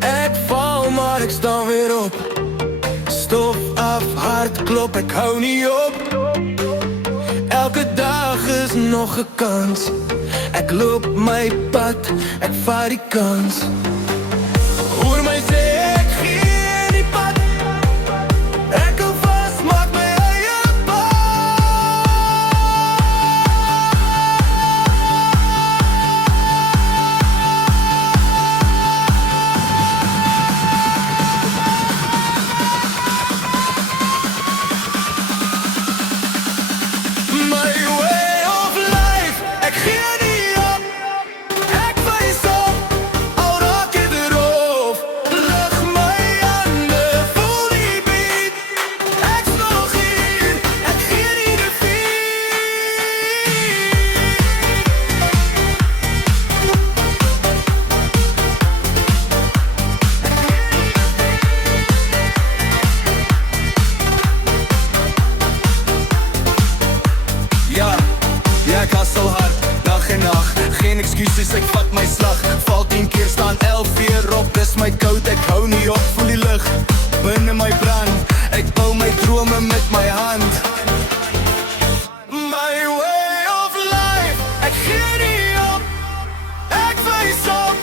Ek val maar ek staan weer op. Stof af, hart klop, ek hou nie op. Elke dag is nog 'n kans. Ek loop my pad, ek vat die kans. Hoor my sê ek gee die pad. Ek hou vas, maak my eie pad. My way of life, ek gee nie op. Ek wys op, al raak ek erop. Lig my hande, voel die beat. Ek's nog hier, ek gee nie Ja, ek hustle hard, dag en nacht. Geen excuses, ek vat my slag. Val 10 keer, staan 11 weer op. Dis my koud, ek hou nie op. Voel die lig, binne my brand. Ek bou my drome met my hand. My way of life, ek gee nie op. Ek wys op,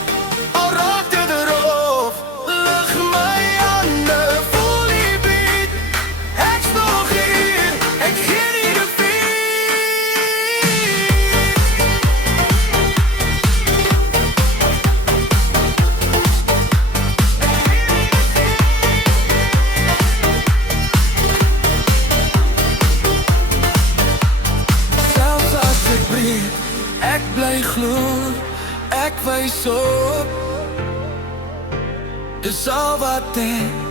al raak dit erop. Lig my hande, voel die beat. Ek's nog hier, ek gee nie Ek bly glo, ek wys op. Dis al wat ek